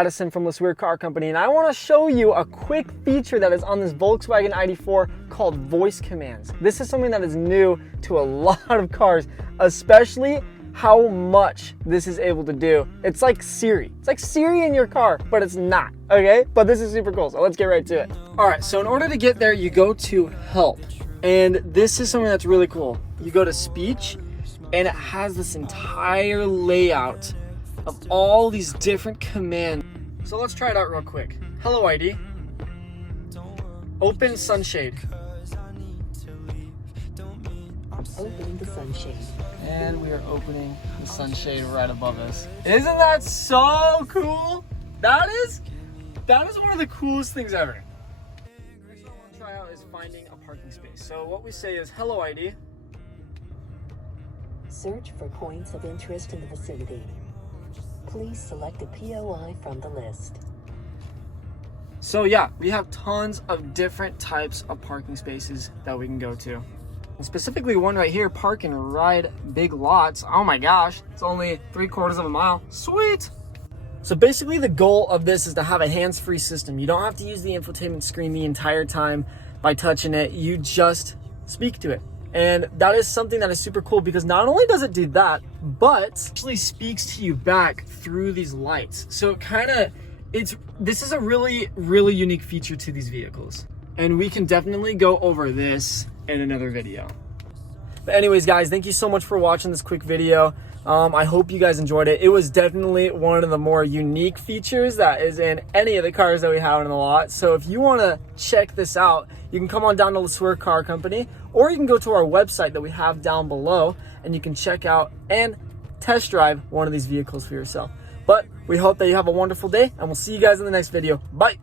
Addison from Siri Car Company, and I want to show you a quick feature that is on this Volkswagen ID.4 called voice commands. This is something that is new to a lot of cars, especially how much this is able to do. It's like Siri. It's like Siri in your car, but it's not, okay? But this is super cool, so let's get right to it. All right, so in order to get there, you go to help. And this is something that's really cool. You go to speech, and it has this entire layout of all these different commands. So let's try it out real quick. Hello ID. Open sunshade. Opening the sunshade. And we are opening the sunshade right above us. Isn't that so cool? That is one of the coolest things ever. Next one I want to try out is finding a parking space. So what we say is, hello ID. Search for points of interest in the vicinity. Please select a POI from the list. So yeah, we have tons of different types of parking spaces that we can go to. And specifically one right here, park and ride big lots. Oh my gosh, it's only 3/4 of a mile. Sweet! So basically the goal of this is to have a hands-free system. You don't have to use the infotainment screen the entire time by touching it. You just speak to it. And that is something that is super cool because not only does it do that, but it actually speaks to you back through these lights. So this is a really, really unique feature to these vehicles. And we can definitely go over this in another video. But anyways, guys, thank you so much for watching this quick video. I hope you guys enjoyed it. It was definitely one of the more unique features that is in any of the cars that we have in the lot. So if you want to check this out, you can come on down to Siri Car Company, or you can go to our website that we have down below, and you can check out and test drive one of these vehicles for yourself. But we hope that you have a wonderful day, and we'll see you guys in the next video. Bye.